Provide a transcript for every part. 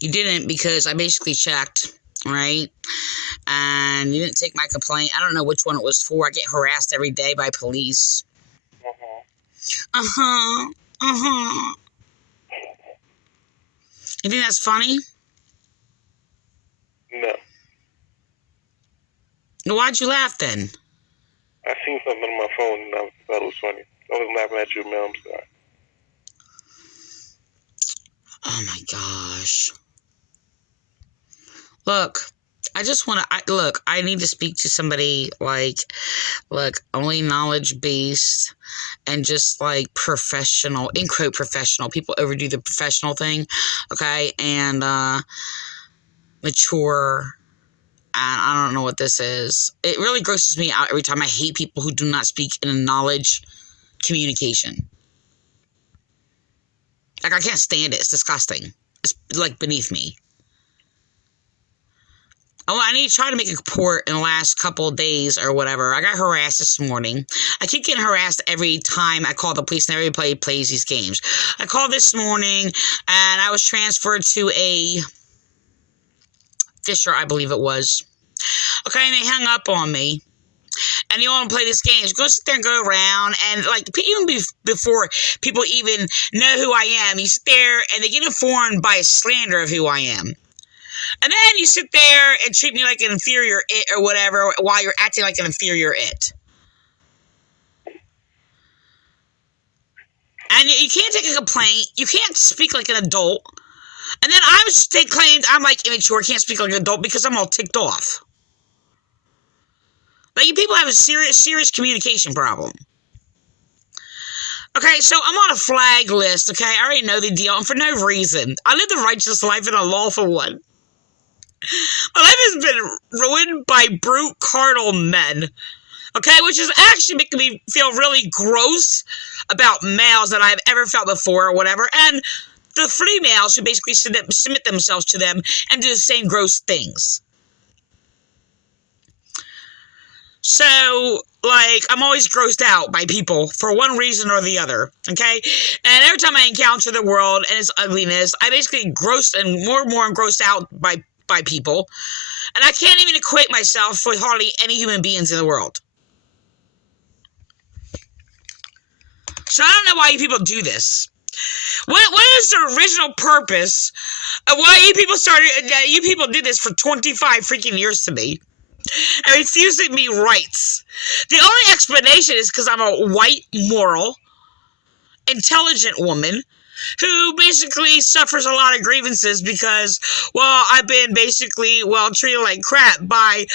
You didn't, because I basically checked, right? And you didn't take my complaint. I don't know which one it was for. I get harassed every day by police. Uh-huh. Uh-huh. You think that's funny? No. Why'd you laugh then? I seen something on my phone and I thought it was funny. I was laughing at you, man. I'm sorry. Oh my gosh. Look, I just want to, I need to speak to somebody only knowledge based and just like professional, in quote professional. People overdo the professional thing, okay? And mature. And I don't know what this is. It really grosses me out every time. I hate people who do not speak in a knowledge communication. Like, I can't stand it. It's disgusting. It's like beneath me. Oh, I need to try to make a report in the last couple of days or whatever. I got harassed this morning. I keep getting harassed every time I call the police and everybody plays these games. I called this morning and I was transferred to a Fisher, I believe it was. Okay, and they hung up on me. And you want to play this game. Just go sit there and go around. And, like, even before people even know who I am, you sit there and they get informed by a slander of who I am. And then you sit there and treat me like an inferior it or whatever while you're acting like an inferior it. And you can't take a complaint. You can't speak like an adult. And then I'm claimed I'm like immature, can't speak like an adult because I'm all ticked off. Like, you people have a serious communication problem. Okay, so I'm on a flag list, okay? I already know the deal, and for no reason. I live the righteous life and a lawful one. My life has been ruined by brute, carnal men, okay? Which is actually making me feel really gross about males that I've ever felt before or whatever, and the females who basically submit themselves to them and do the same gross things. So, like, I'm always grossed out by people for one reason or the other, okay? And every time I encounter the world and its ugliness, I basically grossed and more grossed out by people. And I can't even equate myself with hardly any human beings in the world. So I don't know why you people do this. What is the original purpose of why you people did this for 25 freaking years to me? And refusing me rights. The only explanation is because I'm a white, moral, intelligent woman who basically suffers a lot of grievances because, well, I've been basically, treated like crap by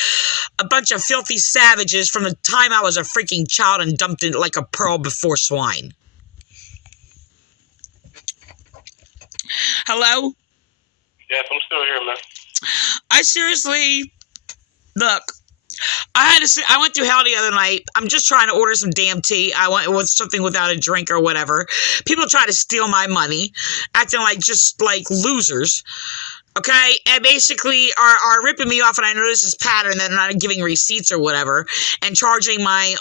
a bunch of filthy savages from the time I was a freaking child and dumped in like a pearl before swine. Hello? Yes, I'm still here, man. I seriously... Look, I went through hell the other night. I'm just trying to order some damn tea. I went with something without a drink or whatever. People try to steal my money, acting like just like losers. Okay, and basically are ripping me off, and I notice this pattern that they're not giving receipts or whatever, and charging my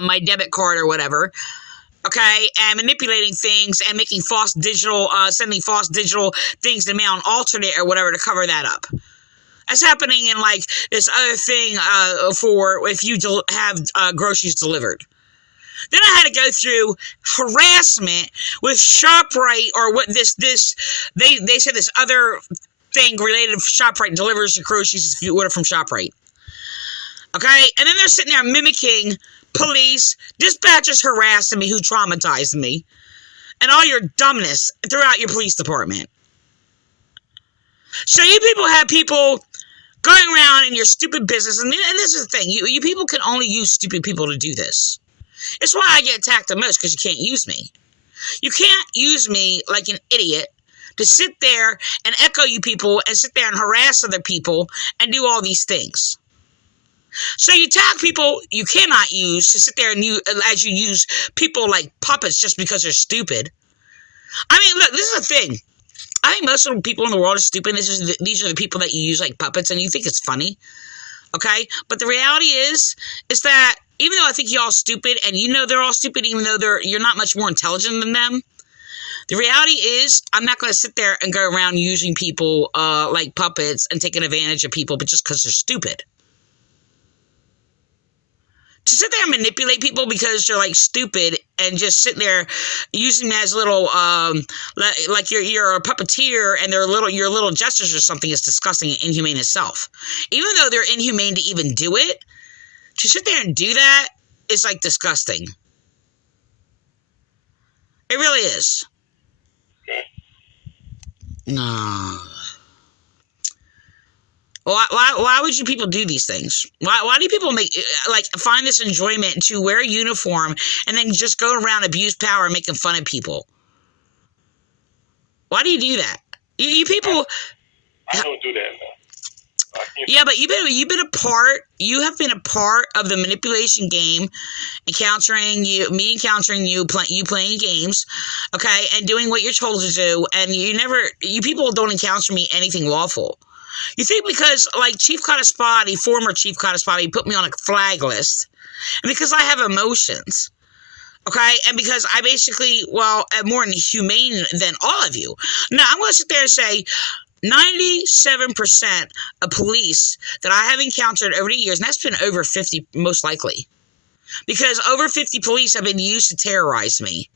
my debit card or whatever. Okay, and manipulating things and making sending false digital things to mail an alternate or whatever to cover that up. That's happening in, like, this other thing for if you have groceries delivered. Then I had to go through harassment with ShopRite, or what they said this other thing related to ShopRite delivers the groceries if you order from ShopRite. Okay? And then they're sitting there mimicking police, dispatchers harassing me who traumatized me, and all your dumbness throughout your police department. So you people have people going around in your stupid business, and this is the thing, you people can only use stupid people to do this. It's why I get attacked the most, because you can't use me. You can't use me like an idiot to sit there and echo you people and sit there and harass other people and do all these things. So you tag people you cannot use to sit there and as you use people like puppets just because they're stupid. I mean, look, this is the thing. I think most of the people in the world are stupid. These are the people that you use like puppets, and you think it's funny, okay? But the reality is that even though I think you're all stupid, and you know they're all stupid, even though you're not much more intelligent than them, The reality is, I'm not going to sit there and go around using people like puppets and taking advantage of people, but just because they're stupid. To sit there and manipulate people because they're like stupid and just sit there using them as little, like you're a puppeteer and they're your little gestures or something is disgusting and inhumane itself. Even though they're inhumane to even do it, to sit there and do that is like disgusting. It really is. No. Why would you people do these things? Why do people find this enjoyment to wear a uniform and then just go around abuse power and making fun of people? Why do you do that? You people. I don't do that. No. Yeah, but you have been a part of the manipulation game, encountering you playing games, okay, and doing what you're told to do, and you people don't encounter me anything lawful. You think because, like, former Chief Cottaspotty put me on a flag list, and because I have emotions, okay, and because I basically, am more humane than all of you. Now, I'm going to sit there and say 97% of police that I have encountered over the years, and that's been over 50 most likely, because over 50 police have been used to terrorize me.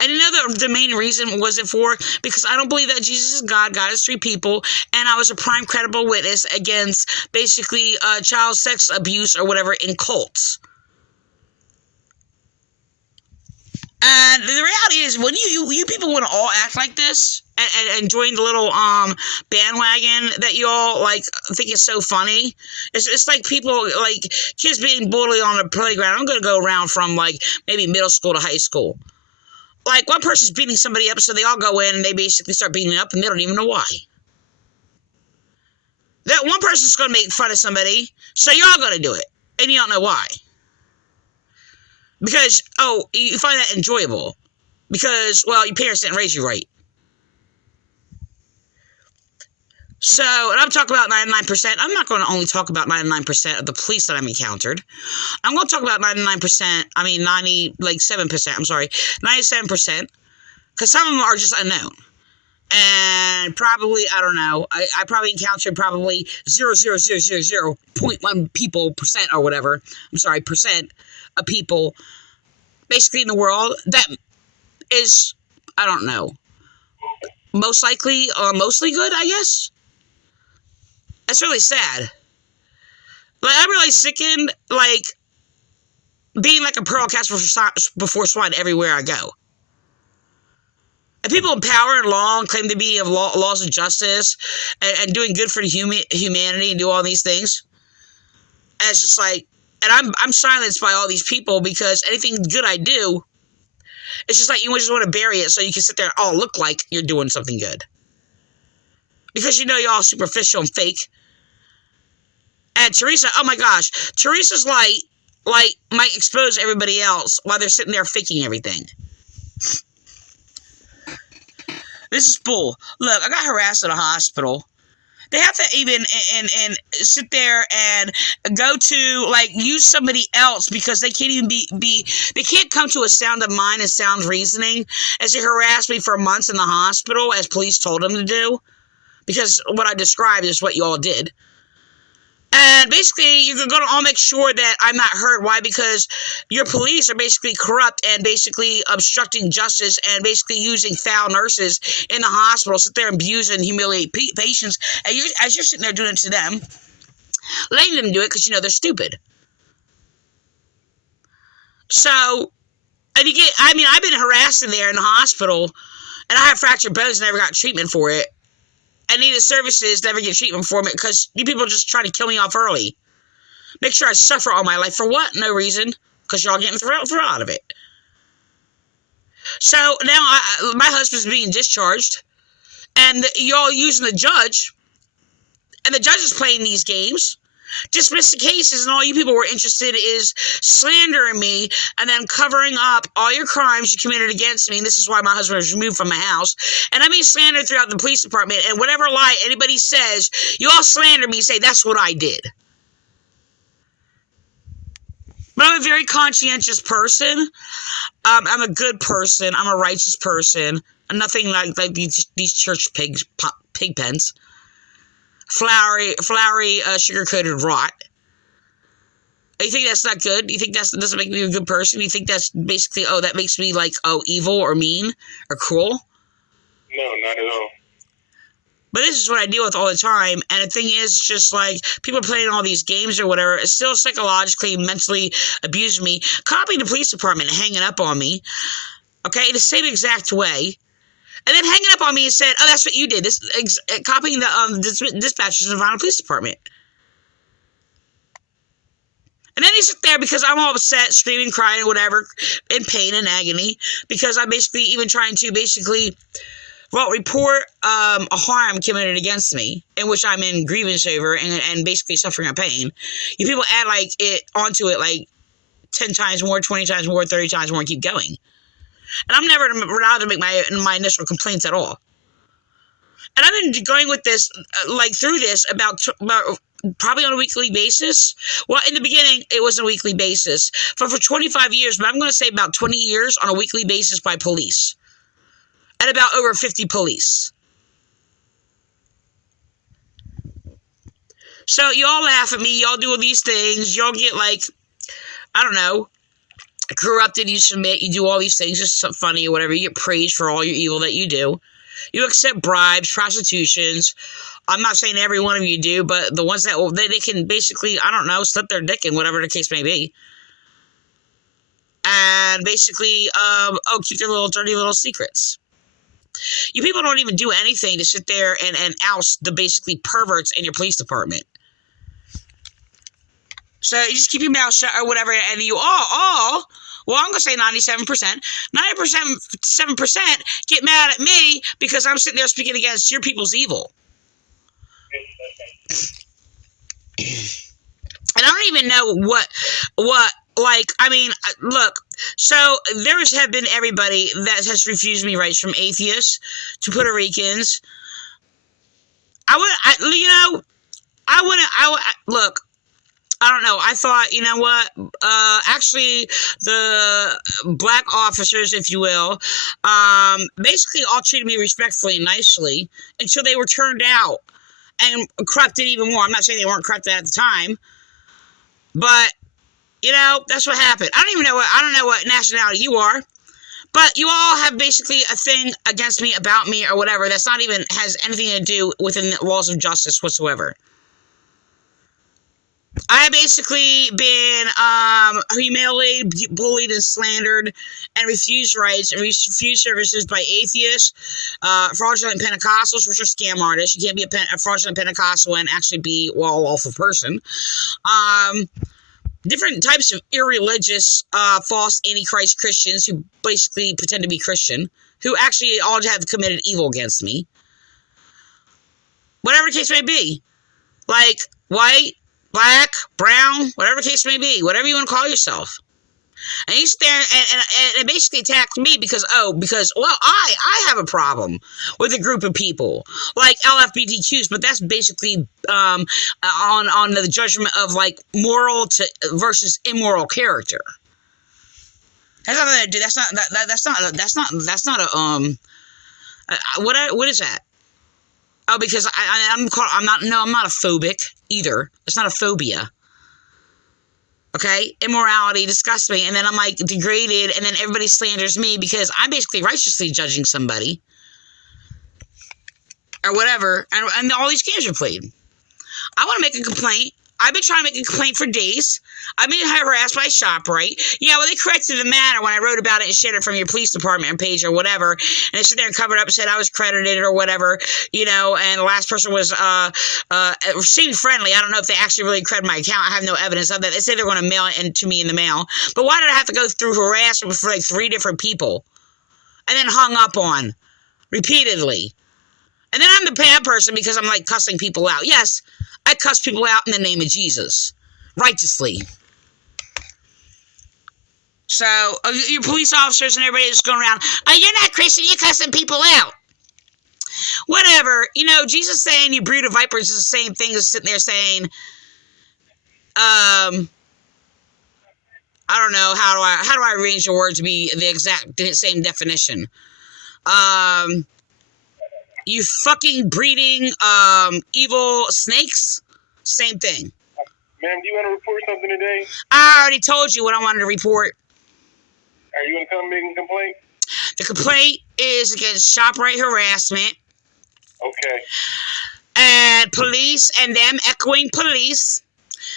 And you know the main reason was it for? Because I don't believe that Jesus is God. God is three people. And I was a prime credible witness against basically child sex abuse or whatever in cults. And the reality is, when you people want to all act like this and join the little bandwagon that you all like think is so funny, it's like people, like kids being bullied on the playground. I'm going to go around from like maybe middle school to high school. Like, one person's beating somebody up, so they all go in and they basically start beating up, and they don't even know why. That one person's going to make fun of somebody, so you're all going to do it, and you don't know why. Because, you find that enjoyable. Because, your parents didn't raise you right. So, and I'm talking about 99%. I'm not going to only talk about 99% of the police that I've encountered. I'm going to talk about 97%, I'm sorry, 97%. Because some of them are just unknown. And probably, I don't know, I probably encountered probably 0.1% or whatever. I'm sorry, percent of people basically in the world that is, I don't know, most likely or mostly good, I guess. That's really sad. Like, I'm really sickened, like, being like a pearl cast before swine everywhere I go. And people in power and law and claim to be of laws of justice and doing good for humanity and do all these things. And it's just like, and I'm silenced by all these people because anything good I do, it's just like you just want to bury it so you can sit there and all look like you're doing something good. Because you know you're all superficial and fake. And Teresa, oh my gosh, Teresa's light might expose everybody else while they're sitting there faking everything. This is bull. Look, I got harassed at a hospital. They have to even and sit there and go to, like, use somebody else because they can't even they can't come to a sound of mind and sound reasoning as they harassed me for months in the hospital as police told them to do. Because what I described is what you all did. And basically, you're going to all make sure that I'm not heard. Why? Because your police are basically corrupt and basically obstructing justice and basically using foul nurses in the hospital, sit there and abuse and humiliate patients. And as you're sitting there doing it to them, letting them do it because, they're stupid. So, and I've been harassed in there in the hospital, and I have fractured bones and never got treatment for it. I needed services, never get treatment for it because you people just try to kill me off early. Make sure I suffer all my life for what? No reason. Because y'all getting thrown out of it. So now my husband's being discharged, and y'all using the judge, and the judge is playing these games, dismiss the cases, and all you people were interested is slandering me and then covering up all your crimes you committed against me. And this is why my husband was removed from my house. And I'm being slandered throughout the police department. And whatever lie anybody says, you all slander me and say that's what I did. But I'm a very conscientious person. I'm a good person. I'm a righteous person. Nothing like these church pig pens. Flowery, sugar-coated rot. You think that's not good? You think that doesn't make me a good person? You think that's basically, that makes me like, evil or mean or cruel? No, not at all. But this is what I deal with all the time. And the thing is, just like people playing all these games or whatever, it's still psychologically, mentally abusing me, copying the police department and hanging up on me. Okay, the same exact way. And then hanging up on me and said, "Oh, that's what you did." Copying the dispatchers in the Vineland Police Department. And then he sit there because I'm all upset, screaming, crying, or whatever, in pain and agony, because I'm basically even trying to report a harm committed against me, in which I'm in grievance over and basically suffering a pain. You people add onto it 10 times more, 20 times more, 30 times more, and keep going. And I'm never allowed to make my initial complaints at all. And I've been going with this, through this about probably on a weekly basis. Well, in the beginning, it was a weekly basis. For 25 years, but I'm going to say about 20 years on a weekly basis by police. And about over 50 police. So y'all laugh at me, y'all do all these things, y'all get I don't know, corrupted, you submit, you do all these things, it's so funny or whatever, you get praised for all your evil that you do. You accept bribes, prostitutions. I'm not saying every one of you do, but the ones that they can basically, I don't know, slip their dick in, whatever the case may be. And basically, keep their little dirty little secrets. You people don't even do anything to sit there and oust the basically perverts in your police department. So you just keep your mouth shut or whatever, and you all, well, I'm going to say 97%, 97% get mad at me because I'm sitting there speaking against your people's evil. And I don't even know what, look, so there have been everybody that has refused me rights, from atheists to Puerto Ricans. Look, I don't know. I thought, you know what? Actually, the black officers, if you will, basically all treated me respectfully and nicely until they were turned out and corrupted even more. I'm not saying they weren't corrupted at the time, but that's what happened. I don't know what nationality you are, but you all have basically a thing against me, about me, or whatever that's not even has anything to do within the laws of justice whatsoever. I have basically been humiliated, bullied, and slandered, and refused rights and refused services by atheists, fraudulent Pentecostals, which are scam artists. You can't be a fraudulent Pentecostal and actually be a lawful person. Different types of irreligious, false Antichrist Christians who basically pretend to be Christian, who actually all have committed evil against me. Whatever the case may be. Like white, black, brown, whatever the case may be, whatever you want to call yourself. And he's there and basically attacked me because I have a problem with a group of people like LGBTQs, but that's basically on the judgment of moral versus immoral character. That's nothing to do. That's not a what is that? Oh, because I'm not a phobic either. It's not a phobia. Okay? Immorality disgusts me, and then I'm degraded, and then everybody slanders me because I'm basically righteously judging somebody. Or whatever. And all these games are played. I want to make a complaint. I've been trying to make a complaint for days. I've been harassed by ShopRite. Yeah, well, they corrected the matter when I wrote about it and shared it from your police department page or whatever. And they sit there and covered up and said I was credited or whatever, and the last person was seemed friendly. I don't know if they actually really credited my account. I have no evidence of that. They said they're going to mail it to me in the mail. But why did I have to go through harassment for 3 different people? And then hung up on repeatedly. And then I'm the bad person because I'm cussing people out. Yes, I cuss people out in the name of Jesus. Righteously. So, your police officers and everybody just going around, you're not Christian, you're cussing people out. Whatever. Jesus saying you brood of vipers is the same thing as sitting there saying, I don't know, how do I arrange the word to be the exact same definition? You fucking breeding, evil snakes? Same thing. Ma'am, do you want to report something today? I already told you what I wanted to report. Are you going to come make a complaint? The complaint is against ShopRite harassment. Okay. And police and them echoing police,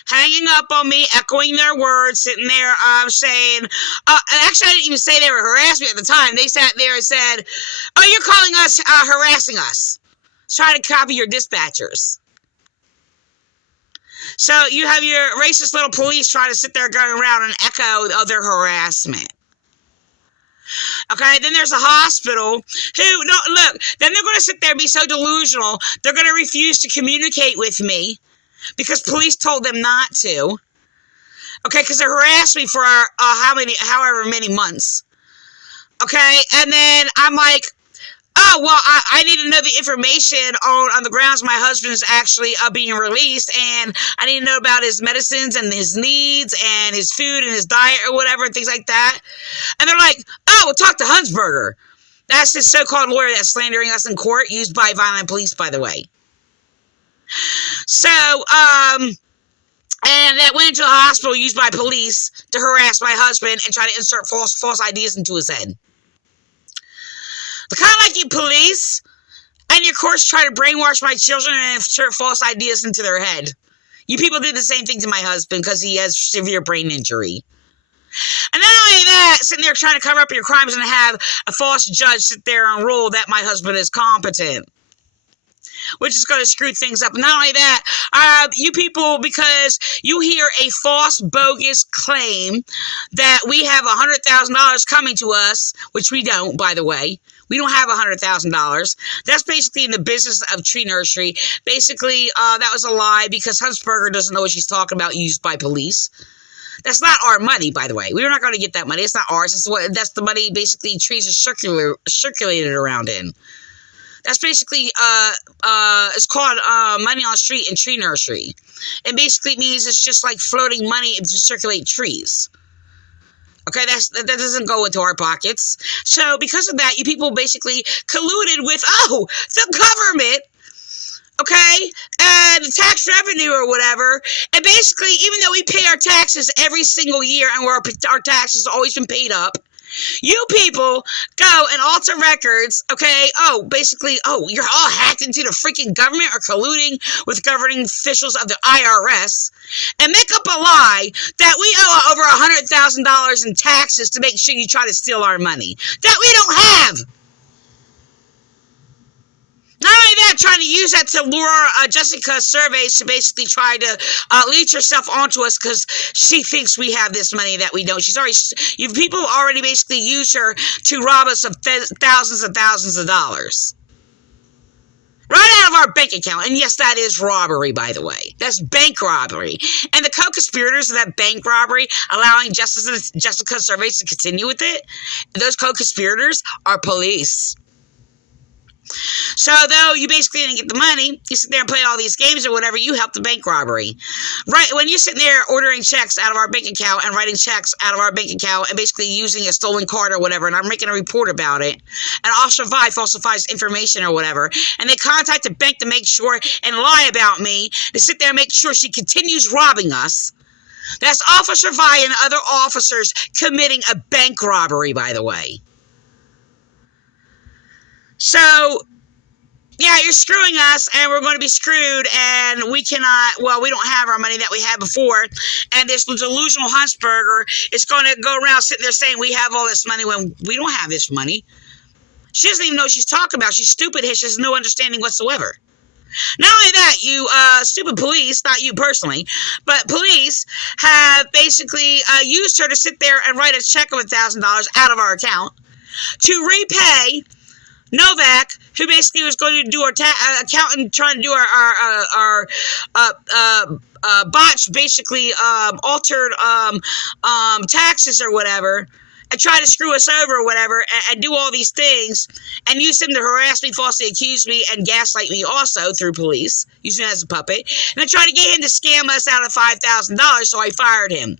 hanging up on me, echoing their words, sitting there saying, actually I didn't even say they were harassing me at the time. They sat there and said, oh, you're calling us, harassing us. Trying to copy your dispatchers. So you have your racist little police trying to sit there going around and echo other harassment. Okay, then there's a hospital who, no, look, then they're going to sit there and be so delusional, they're going to refuse to communicate with me because police told them not to. Okay, because they harassed me for however many months. Okay, and then I'm like, oh, well, I need to know the information on the grounds my husband is actually being released, and I need to know about his medicines and his needs and his food and his diet or whatever and things like that. And they're like, oh, we'll talk to Hunsberger. That's his so-called lawyer that's slandering us in court, used by Vineland Police, by the way. So, and that went into the hospital used by police to harass my husband and try to insert false ideas into his head. Kind of like you police and your courts try to brainwash my children and insert false ideas into their head. You people did the same thing to my husband because he has severe brain injury. And not only that, sitting there trying to cover up your crimes and have a false judge sit there and rule that my husband is competent, which is going to screw things up. Not only that, you people, because you hear a false, bogus claim that we have $100,000 coming to us, which we don't, by the way. We don't have $100,000. That's basically in the business of tree nursery. Basically, that was a lie because Hunsberger doesn't know what she's talking about, used by police. That's not our money, by the way. We're not going to get that money. It's not ours. That's the money basically trees are circulated around in. That's basically, it's called money on the street and tree nursery. It basically means it's just like floating money to circulate trees. Okay, that doesn't go into our pockets. So because of that, you people basically colluded with, the government, okay, and the tax revenue or whatever. And basically, even though we pay our taxes every single year and our taxes have always been paid up, you people go and alter records, okay? Basically, you're all hacked into the freaking government or colluding with governing officials of the IRS and make up a lie that we owe over $100,000 in taxes to make sure you try to steal our money that we don't have. Not only that, trying to use that to lure Jessica's surveys to basically try to leech herself onto us because she thinks we have this money that we don't. People already basically used her to rob us of thousands and thousands of dollars. Right out of our bank account. And yes, that is robbery, by the way. That's bank robbery. And the co-conspirators of that bank robbery, allowing Jessica's surveys to continue with it, those co-conspirators are police. So, though you basically didn't get the money, you sit there and play all these games or whatever, you helped the bank robbery. Right, when you're sitting there ordering checks out of our bank account and writing checks out of our bank account and basically using a stolen card or whatever, and I'm making a report about it, and Officer Vi falsifies information or whatever, and they contact the bank to make sure and lie about me, to sit there and make sure she continues robbing us. That's Officer Vi and other officers committing a bank robbery, by the way. So, yeah, you're screwing us, and we're going to be screwed, and we don't have our money that we had before, and this delusional Hunsberger is going to go around sitting there saying we have all this money when we don't have this money. She doesn't even know what she's talking about. She's stupid. She has no understanding whatsoever. Not only that, you stupid police, not you personally, but police have basically used her to sit there and write a check of $1,000 out of our account to repay Novak, who basically was going to do our accountant, trying to do our botched, basically altered taxes or whatever, and try to screw us over or whatever, and do all these things, and use him to harass me, falsely accuse me, and gaslight me also through police, using him as a puppet, and then try to get him to scam us out of $5,000, so I fired him.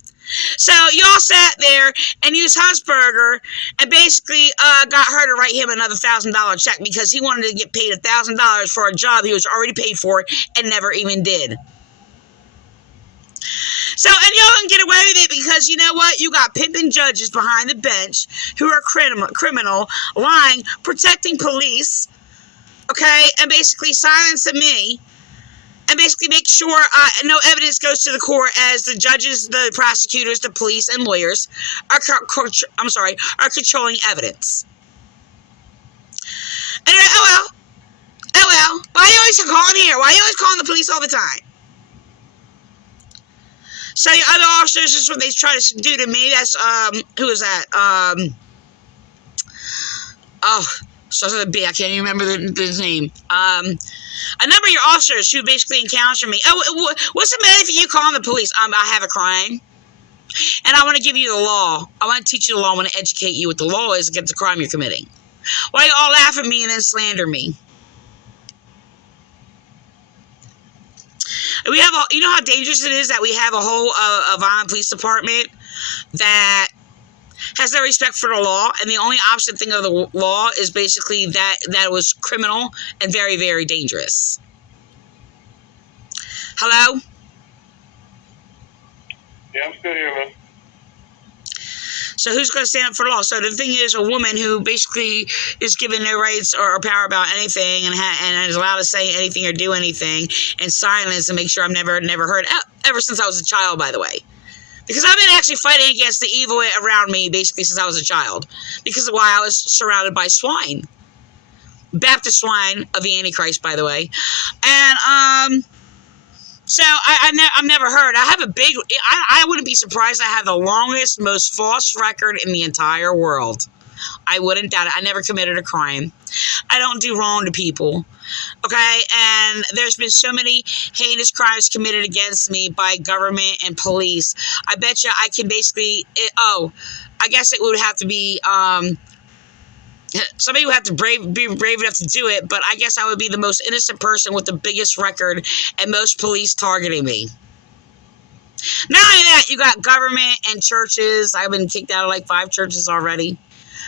So y'all sat there and used Huntsberger and basically got her to write him another $1,000 check because he wanted to get paid $1,000 for a job he was already paid for and never even did. So, and y'all can get away with it because you know what? You got pimping judges behind the bench who are criminal, lying, protecting police, okay, and basically silencing me. And basically make sure no evidence goes to the court as the judges, the prosecutors, the police, and lawyers are controlling evidence. And you're like, oh well, why are you always calling here? Why are you always calling the police all the time? So your other officers, this is what they try to do to me. That's, who is that? Starts with a B. I can't even remember his name. A number of your officers who basically encounter me. Oh, what's the matter if you calling the police? I have a crime. And I want to give you the law. I want to teach you the law. I want to educate you what the law is against the crime you're committing. Why you all laugh at me and then slander me? We have you know how dangerous it is that we have a whole Vineland Police Department that has no respect for the law, and the only opposite thing of the law is basically that it was criminal and very, very dangerous. Hello? Yeah, I'm still here, man. So who's going to stand up for the law? So the thing is, a woman who basically is given no rights or power about anything and is allowed to say anything or do anything and silence and make sure I'm never heard, ever since I was a child, by the way. Because I've been actually fighting against the evil around me basically since I was a child. Because of why I was surrounded by swine. Baptist swine of the Antichrist, by the way. And, so I've never heard. I have I wouldn't be surprised I have the longest, most false record in the entire world. I wouldn't doubt it. I never committed a crime. I don't do wrong to people. Okay? And there's been so many heinous crimes committed against me by government and police. I bet you I can basically, I guess it would have to be, somebody would have to be brave enough to do it, but I guess I would be the most innocent person with the biggest record and most police targeting me. Not only that, you got government and churches. I've been kicked out of like 5 churches already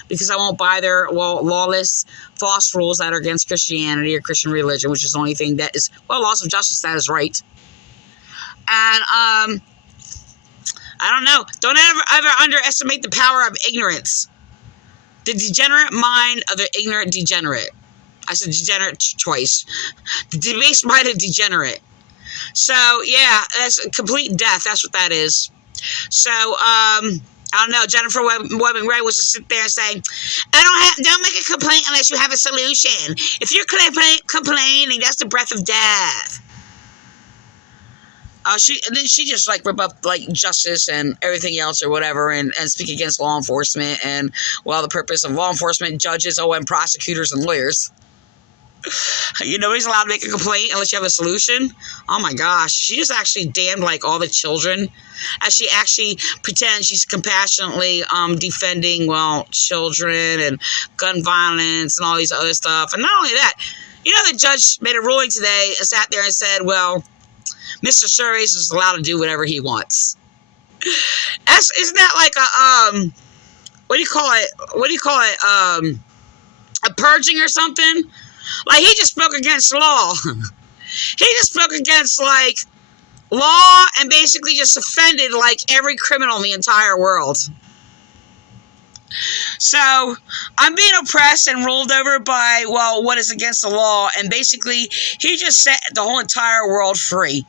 because I won't buy their lawless, false rules that are against Christianity or Christian religion, which is the only thing that is, laws of justice, that is right. And, I don't know. Don't ever underestimate the power of ignorance. The degenerate mind of the ignorant degenerate. I said degenerate twice. The debased mind of degenerate. So, yeah, that's complete death. That's what that is. So, I don't know. Jennifer Webbing Ray was to sit there and say, don't make a complaint unless you have a solution. If you're complaining, that's the breath of death. She just like rip up like justice and everything else or whatever and speak against law enforcement and the purpose of law enforcement, judges, and prosecutors and lawyers. Nobody's allowed to make a complaint unless you have a solution. Oh my gosh, she just actually damned like all the children as she actually pretends she's compassionately defending children and gun violence and all these other stuff. And not only that, the judge made a ruling today and sat there and said, Mr. Surveys is allowed to do whatever he wants. Isn't that like a what do you call it? A purging or something? Like he just spoke against law. He just spoke against like law and basically just offended like every criminal in the entire world. So I'm being oppressed and ruled over by what is against the law, and basically he just set the whole entire world free.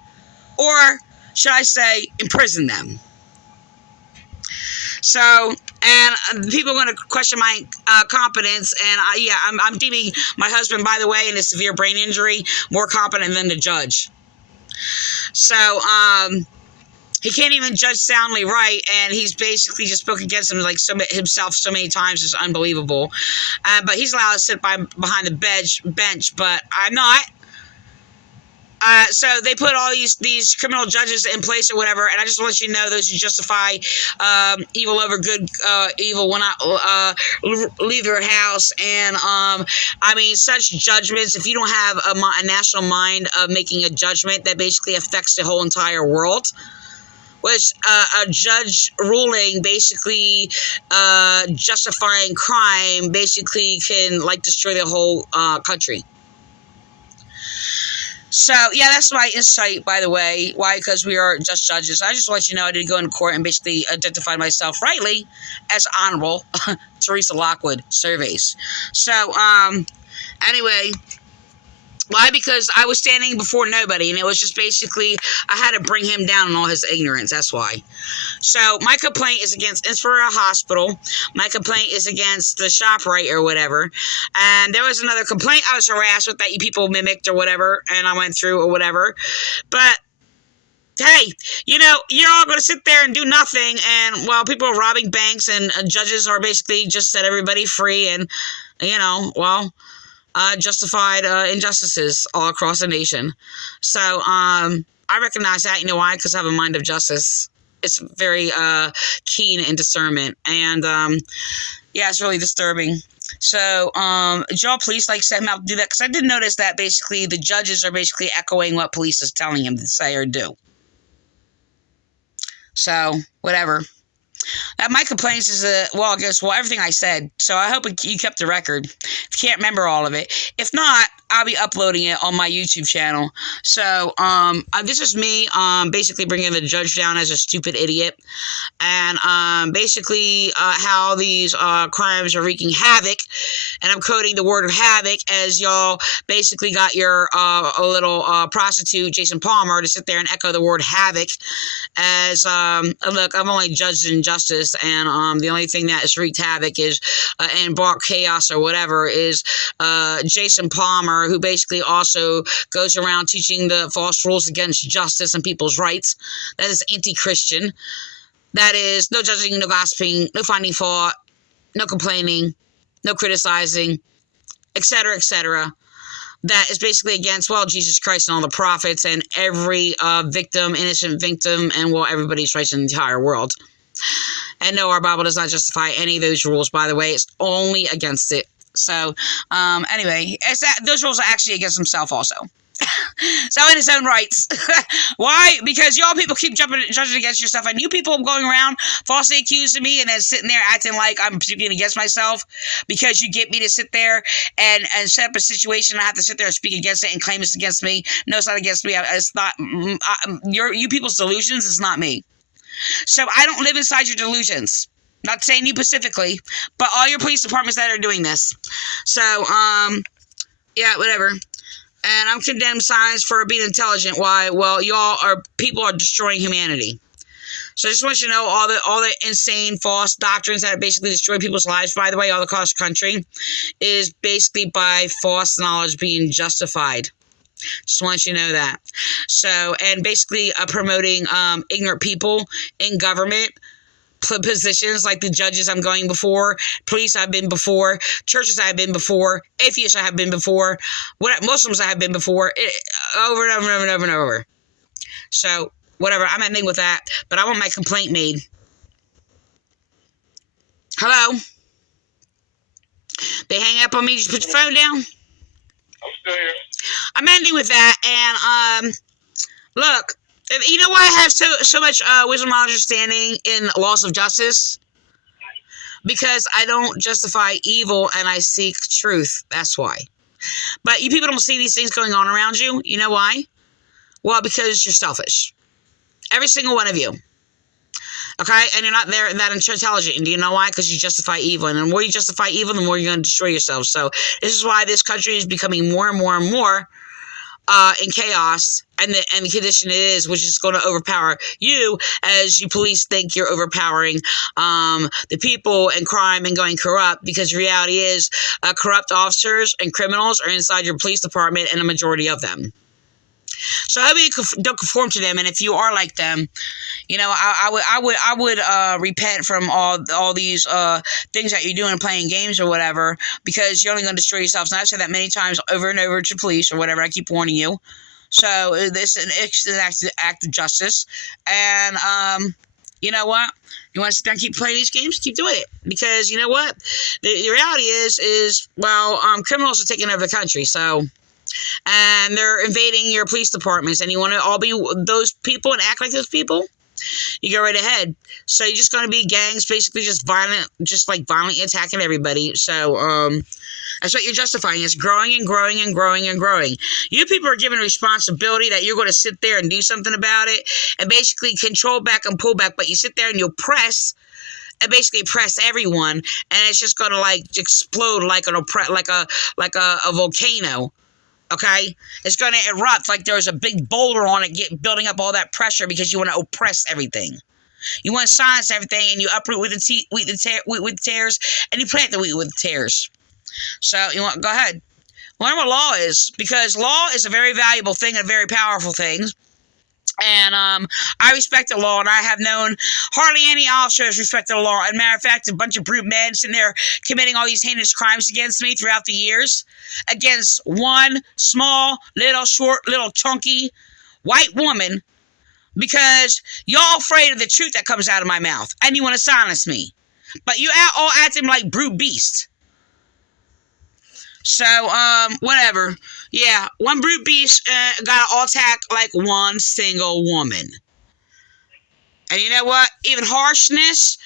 Or, should I say, imprison them. So, and people are going to question my competence. And, I'm deeming my husband, by the way, in a severe brain injury, more competent than the judge. So, he can't even judge soundly right. And he's basically just spoke against him himself so many times. It's unbelievable. But he's allowed to sit behind the bench, but I'm not. So they put all these criminal judges in place or whatever, and I just want you to know those who justify evil over good, evil will not leave their house. And I mean, such judgments. If you don't have a national mind of making a judgment that basically affects the whole entire world, which a judge ruling basically justifying crime basically can like destroy the whole country. So, yeah, that's my insight, by the way. Why? Because we are just judges. I just want you to know I did go in court and basically identify myself rightly as Honorable Teresa Lockwood Surveys. So, anyway, why? Because I was standing before nobody, and it was just basically, I had to bring him down in all his ignorance. That's why. So, my complaint is against Inspira Hospital. My complaint is against the ShopRite or whatever. And there was another complaint I was harassed with that you people mimicked or whatever, and I went through or whatever. But, hey, you know, you're all going to sit there and do nothing, and while people are robbing banks and judges are basically just set everybody free and, you know, well, justified injustices all across the nation. So, I recognize that. You know why? Because I have a mind of justice. It's very keen in discernment. And, yeah, it's really disturbing. So, did y'all please, like, set him out to do that? Because I did notice that, basically, the judges are basically echoing what police is telling him to say or do. So, whatever. My complaints is, well, I guess, everything I said. So I hope you kept the record. If you can't remember all of it. If not, I'll be uploading it on my YouTube channel. So, this is me, basically bringing the judge down as a stupid idiot. And, basically, how these, crimes are wreaking havoc. And I'm quoting the word havoc as y'all basically got your, a little, prostitute, Jason Palmer, to sit there and echo the word havoc as, look, I'm only judged in justice, and, the only thing that has wreaked havoc is, and brought chaos or whatever is, Jason Palmer, who basically also goes around teaching the false rules against justice and people's rights. That is anti-Christian. That is no judging, no gossiping, no finding fault, no complaining, no criticizing, etc., etc. That is basically against, well, Jesus Christ and all the prophets and every victim, innocent victim, and, well, everybody's rights in the entire world. And no, our Bible does not justify any of those rules, by the way. It's only against it. So, anyway, those rules are actually against himself also. So, in his own rights. Why? Because y'all people keep judging against yourself, and you people going around falsely accusing me and then sitting there acting like I'm speaking against myself because you get me to sit there and set up a situation. I have to sit there and speak against it and claim it's against me. No, it's not against me. It's not you people's delusions. It's not me. So I don't live inside your delusions. Not saying you specifically, but all your police departments that are doing this. So, yeah, whatever. And I'm condemned science for being intelligent. Why? Well, people are destroying humanity. So I just want you to know all the insane false doctrines that basically destroy people's lives, by the way, all across the country, is basically by false knowledge being justified. Just want you to know that. So, and basically promoting ignorant people in government positions, like the judges I'm going before, police I've been before, churches I've been before, atheists I have been before, Muslims I have been before, over and over and over and over. So, whatever, I'm ending with that, but I want my complaint made. Hello? They hang up on me, just put your phone down. I'm still here. I'm ending with that, and, look, you know why I have so much wisdom and understanding in laws of justice? Because I don't justify evil and I seek truth. That's why. But you people don't see these things going on around you. You know why? Well, because you're selfish. Every single one of you. Okay? And you're not that intelligent. And do you know why? Because you justify evil. And the more you justify evil, the more you're going to destroy yourself. So this is why this country is becoming more and more and more in chaos, and the condition it is, which is going to overpower you, as you police think you're overpowering the people and crime and going corrupt, because the reality is corrupt officers and criminals are inside your police department, and a majority of them. So I hope you don't conform to them, and if you are like them, you know, I would repent from all these things that you're doing, playing games or whatever, because you're only going to destroy yourselves. And I've said that many times over and over to police or whatever. I keep warning you. So this is an act of justice. And you know what? You want to sit down and keep playing these games? Keep doing it. Because you know what? The reality is criminals are taking over the country. So, and they're invading your police departments. And you want to all be those people and act like those people? You go right ahead. So you're just going to be gangs, basically just violently attacking everybody. So, that's what you're justifying. It's growing and growing and growing and growing. You people are given a responsibility that you're going to sit there and do something about it and basically control back and pull back. But you sit there and you'll press and basically press everyone, and it's just going to like explode like a volcano. Okay, it's going to erupt like there's a big boulder on it, building up all that pressure because you want to oppress everything. You want to silence everything, and you uproot with the tares, and you plant the wheat with the tares. So you want go ahead, learn what law is, because law is a very valuable thing and a very powerful thing. And I respect the law, and I have known hardly any officers respect the law. As a matter of fact, a bunch of brute men sitting there committing all these heinous crimes against me throughout the years, against one small, little, short, little, chunky white woman, because y'all afraid of the truth that comes out of my mouth, and you want to silence me. But you all acting like brute beasts. So, whatever. Yeah, one brute beast got to all attack like one single woman. And you know what? Even harshness,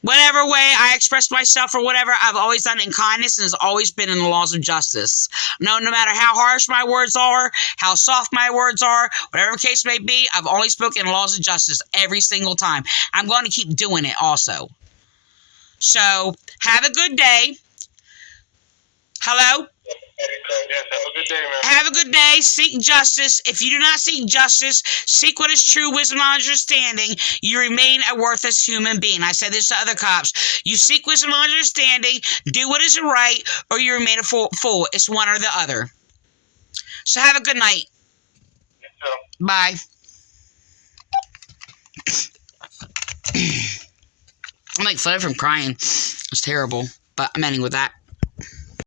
whatever way I express myself or whatever, I've always done it in kindness, and has always been in the laws of justice. No matter how harsh my words are, how soft my words are, whatever the case may be, I've always spoken in laws of justice every single time. I'm going to keep doing it also. So, have a good day. Hello? Yes, have a good day, man. Have a good day. Seek justice. If you do not seek justice, seek what is true, wisdom, and understanding, you remain a worthless human being. I said this to other cops. You seek wisdom and understanding, do what is right, or you remain a fool. It's one or the other. So have a good night. You too. Bye. I'm like flooded from crying. It's terrible, but I'm ending with that.